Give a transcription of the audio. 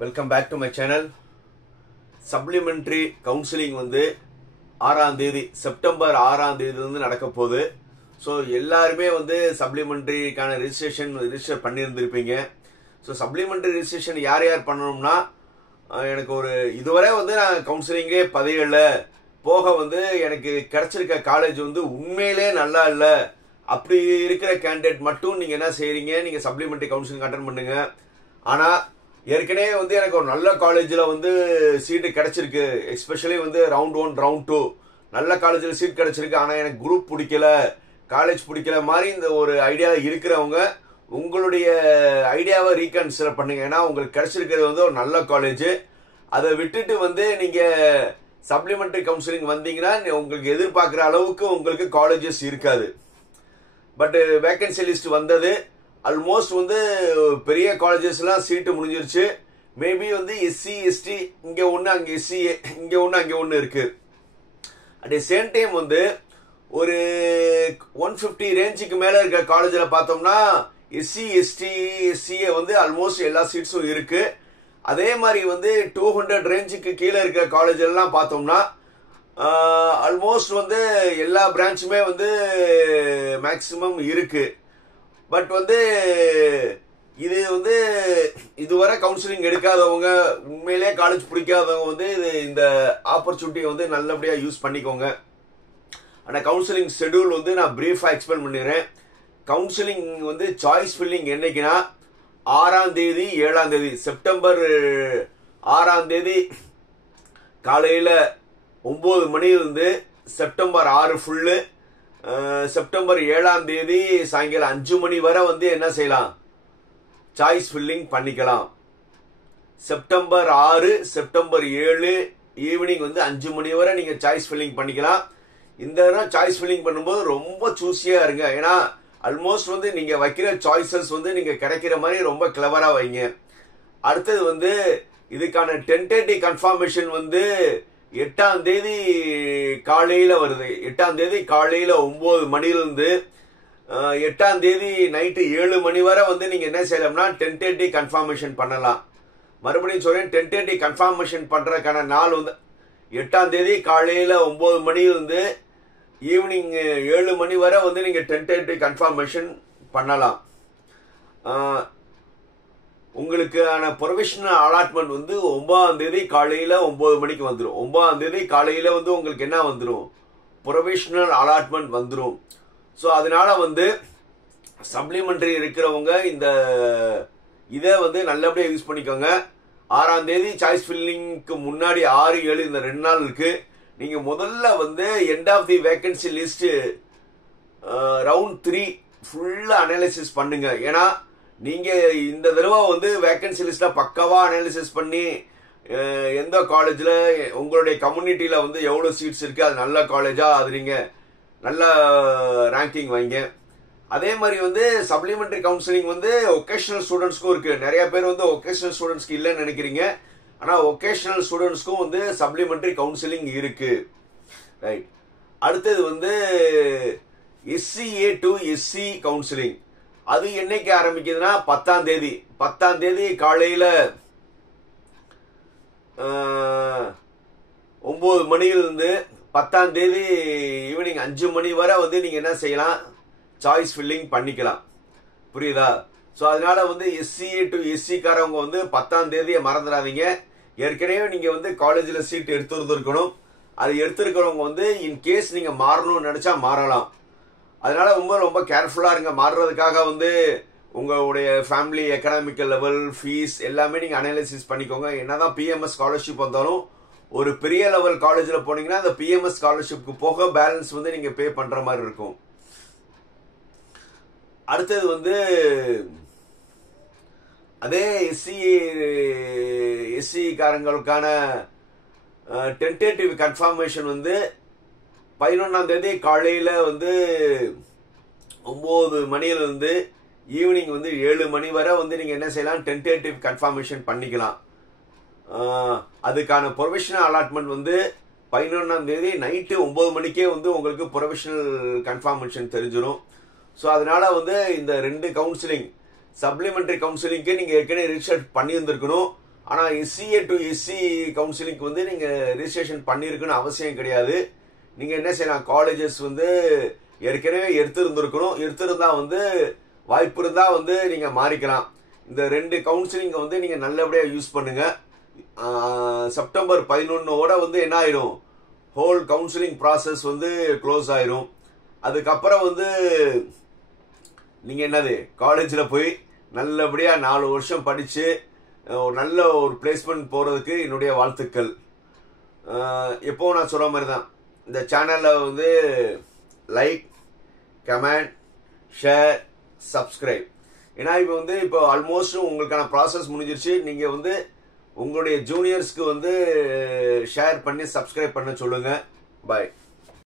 Welcome back to my channel. Supplementary counselling வந்து 6ஆம் தேதி செப்டம்பர் 6ஆம் தேதியிலிருந்து நடக்க போகுது. ஸோ எல்லாருமே வந்து சப்ளிமெண்டரிக்கான ரிஜிஸ்டர் பண்ணியிருந்திருப்பீங்க. ஸோ சப்ளிமெண்டரி ரிஜிஸ்ட்ரேஷன் யார் யார் பண்ணணும்னா, எனக்கு ஒரு இதுவரை வந்து நான் கவுன்சிலிங்கே பதியல போக வந்து எனக்கு கிடைச்சிருக்க காலேஜ் வந்து உண்மையிலே நல்லா இல்லை அப்படி இருக்கிற கேண்டிடேட் மட்டும் நீங்கள் என்ன செய்கிறீங்க, நீங்கள் சப்ளிமெண்டரி கவுன்சிலிங் அட்டன் பண்ணுங்க. ஆனால் ஏற்கனவே வந்து எனக்கு ஒரு நல்ல காலேஜில் வந்து சீட்டு கிடைச்சிருக்கு, எஸ்பெஷலி வந்து ரவுண்ட் 1 ரவுண்ட் 2 நல்ல காலேஜில் சீட் கிடைச்சிருக்கு. ஆனால் எனக்கு குரூப் பிடிக்கல, காலேஜ் பிடிக்கல மாதிரி இந்த ஒரு ஐடியா இருக்கிறவங்க உங்களுடைய ஐடியாவை ரீகன்சிடர் பண்ணுங்க. ஏன்னா உங்களுக்கு கிடைச்சிருக்கிறது வந்து ஒரு நல்ல காலேஜ். அதை விட்டுட்டு வந்து நீங்க சப்ளிமெண்டரி கவுன்சிலிங் வந்தீங்கன்னா உங்களுக்கு எதிர்பார்க்குற அளவுக்கு உங்களுக்கு காலேஜஸ் இருக்காது. பட் வேகன்சி லிஸ்ட் வந்தது. ஆல்மோஸ்ட் வந்து பெரிய காலேஜஸ்லாம் சீட்டு முடிஞ்சிருச்சு. மேபி வந்து எஸ்சி எஸ்டி இங்கே ஒன்று அங்கே எஸ்சி இங்கே ஒன்று அங்கே ஒன்று இருக்கு. அட் த சேம் டைம் வந்து ஒரு 150 ரேஞ்சுக்கு மேலே இருக்கிற காலேஜில் பார்த்தோம்னா எஸ்சி எஸ்டி எஸ்சிஏ வந்து ஆல்மோஸ்ட் எல்லா சீட்ஸும் இருக்கு. அதே மாதிரி வந்து 200 ரேஞ்சுக்கு கீழே இருக்கிற காலேஜ் எல்லாம் பார்த்தோம்னா ஆல்மோஸ்ட் வந்து எல்லா பிரான்ச்சுமே வந்து மேக்சிமம் இருக்கு. பட் வந்து இது வந்து இதுவரை கவுன்சிலிங் எடுக்காதவங்க, உண்மையிலே காலேஜ் பிடிக்காதவங்க வந்து இந்த ஆப்பர்ச்சுனிட்டியை வந்து நல்லபடியாக யூஸ் பண்ணிக்கோங்க. ஆனால் கவுன்சிலிங் ஷெடியூல் வந்து நான் பிரீஃபாக எக்ஸ்பிளைன் பண்ணிடுறேன். கவுன்சிலிங் வந்து சாய்ஸ் ஃபில்லிங் என்னைக்குன்னா 6ஆம் தேதி 7ஆம் தேதி செப்டம்பர் 6ஆம் தேதி காலையில் 9 மணிலிருந்து செப்டம்பர் 6 ஃபுல்லு, செப்டம்பர் 7ஆம் தேதி சாயங்காலம் 5 மணி வரை வந்து என்ன செய்யலாம், சாய்ஸ் ஃபில்லிங் பண்ணிக்கலாம். செப்டம்பர் 6 செப்டம்பர் 7 ஈவினிங் வந்து 5 மணி வரை நீங்கள் சாய்ஸ் ஃபில்லிங் பண்ணிக்கலாம். இந்த சாய்ஸ் ஃபில்லிங் பண்ணும்போது ரொம்ப சூஸியா இருங்க. ஏன்னா ஆல்மோஸ்ட் வந்து நீங்க வைக்கிற சாய்ஸஸ் வந்து நீங்க கிடைக்கிற மாதிரி ரொம்ப கிளவரா வைங்க. அடுத்தது வந்து இதுக்கான டென்டேட்டிவ் கன்ஃபர்மேஷன் வந்து 8ஆம் தேதி காலையில வருது. 8ஆம் தேதி காலையில 9 மணிலிருந்து 8ஆம் தேதி நைட்டு 7 மணி வரை வந்து நீங்க என்ன செய்யலாம்னா டென்டேட்டிவ் கன்ஃபர்மேஷன் பண்ணலாம். மறுபடியும் சொல்றேன், டென்டேட்டிவ் கன்ஃபர்மேஷன் பண்றதுக்கான நாள் வந்து 8ஆம் தேதி காலையில 9 மணிலிருந்து ஈவினிங் 7 மணி வரை வந்து நீங்க டென்டேட்டிவ் கன்ஃபர்மேஷன் பண்ணலாம். உங்களுக்கான ப்ரொவிஷனல் அலாட்மெண்ட் வந்து 9ஆம் தேதி காலையில 9 மணிக்கு வந்துடும். 9ஆம் தேதி காலையில வந்து உங்களுக்கு என்ன வந்துடும், ப்ரொவிஷனல் அலாட்மெண்ட் வந்துடும். ஸோ அதனால வந்து சப்ளிமெண்டரி இருக்கிறவங்க இந்த இதை வந்து நல்லபடியாக யூஸ் பண்ணிக்கோங்க. 6ஆம் தேதி சாய்ஸ் ஃபில்லிங்க்கு முன்னாடி 6, 7 இந்த 2 நாள் இருக்கு. நீங்க முதல்ல வந்து end of the vacancy list round 3 ஃபுல்லா அனாலிசிஸ் பண்ணுங்க. ஏன்னா நீங்க இந்த தடவை வந்து வேகன்சி லிஸ்ட்ல பக்காவா அனாலிசிஸ் பண்ணி எந்த காலேஜ்ல உங்களுடைய கம்யூனிட்டியில வந்து எவ்வளவு சீட்ஸ் இருக்கு, அது நல்ல காலேஜா, அது நீங்க நல்ல ரேங்கிங் வைங்க. அதே மாதிரி வந்து சப்ளிமெண்டரி கவுன்சிலிங் வந்து ஒகேஷனல் ஸ்டூடெண்ட்ஸ்க்கும் இருக்கு. நிறைய பேர் வந்து ஒகேஷனல் ஸ்டூடெண்ட்ஸ்க்கு இல்லைன்னு நினைக்கிறீங்க. ஆனா ஒகேஷனல் ஸ்டூடெண்ட்ஸ்க்கும் வந்து சப்ளிமெண்டரி கவுன்சிலிங் இருக்கு. ரைட். அடுத்தது வந்து எஸ்சிஏ டு எஸ்சி கவுன்சிலிங். அது என்னைக்கு ஆரம்பிக்குதுன்னா 10ஆம் தேதி. 10ஆம் தேதி காலையில 9 மணியிலிருந்து 10ஆம் தேதி ஈவினிங் 5 மணி வரை வந்து நீங்க என்ன செய்யலாம், சாய்ஸ் ஃபில்லிங் பண்ணிக்கலாம். புரியுதா? ஸோ அதனால வந்து எஸ்சிஏ டு எஸ்சி காரவங்க வந்து 10ஆம் தேதியை மறந்துடாதீங்க. ஏற்கனவே நீங்க வந்து காலேஜில் சீட் எடுத்துருந்துருக்கணும். அது எடுத்திருக்கிறவங்க வந்து இன்கேஸ் நீங்க மாறணும்னு நினைச்சா மாறலாம். அதனால ரொம்ப கேர்ஃபுல்லா இருங்க. மாறுறதுக்காக வந்து உங்களுடைய ஃபேமிலி எக்கனாமிக்கல் லெவல், ஃபீஸ் எல்லாமே நீங்க அனாலிசிஸ் பண்ணிக்கோங்க. என்னதான் பிஎம்எஸ் ஸ்காலர்ஷிப் வந்தாலும் ஒரு பெரிய லெவல் காலேஜில் போனீங்கன்னா அந்த பிஎம்எஸ் ஸ்காலர்ஷிப்க்கு போக பேலன்ஸ் வந்து நீங்க பே பண்ற மாதிரி இருக்கும். அடுத்தது வந்து அதே எஸ்சி காரங்களுக்கான டென்டேட்டிவ் கன்ஃபர்மேஷன் வந்து 11ஆம் தேதி காலையில வந்து 9 மணியிலிருந்து ஈவினிங் வந்து 7 மணி வரை வந்து நீங்க என்ன செய்யலாம், டென்டேட்டிவ் கன்ஃபர்மேஷன் பண்ணிக்கலாம். அதுக்கான ப்ரொவிஷனல் அலாட்மெண்ட் வந்து 11ஆம் தேதி நைட்டு 9 மணிக்கே வந்து உங்களுக்கு ப்ரொவிஷனல் கன்ஃபர்மேஷன் தெரிஞ்சிடும். ஸோ அதனால வந்து இந்த 2 கவுன்சிலிங் சப்ளிமெண்டரி கவுன்சிலிங்க்கு நீங்க ஏற்கனவே ரிஜிஸ்டர் பண்ணி இருந்திருக்கணும். ஆனால் SCA to SC கவுன்சிலிங்க்கு வந்து நீங்கள் ரிஜிஸ்ட்ரேஷன் பண்ணியிருக்குன்னு அவசியம் கிடையாது. நீங்கள் என்ன செய்யலாம், காலேஜஸ் வந்து ஏற்கனவே எடுத்திருந்தா வந்து வாய்ப்பு இருந்தால் வந்து நீங்கள் மாறிக்கலாம். இந்த 2 கவுன்சிலிங்கை வந்து நீங்கள் நல்லபடியாக யூஸ் பண்ணுங்க. செப்டம்பர் 11ஓட வந்து என்ன ஆயிரும், ஹோல் கவுன்சிலிங் ப்ராசஸ் வந்து க்ளோஸ் ஆயிரும். அதுக்கப்புறம் வந்து நீங்கள் என்னது காலேஜில் போய் நல்லபடியாக 4 வருஷம் படித்து நல்ல ஒரு பிளேஸ்மெண்ட் போகிறதுக்கு என்னுடைய வாழ்த்துக்கள். எப்போ நான் சொல்கிற மாதிரி தான், இந்த சேனலில் வந்து லைக், கமெண்ட், ஷேர், சப்ஸ்கிரைப். ஏன்னா இப்போ ஆல்மோஸ்ட் உங்களுக்கான ப்ராசஸ் முடிஞ்சிருச்சு. நீங்கள் வந்து உங்களுடைய ஜூனியர்ஸ்க்கு வந்து ஷேர் பண்ணி சப்ஸ்கிரைப் பண்ண சொல்லுங்கள். பாய்.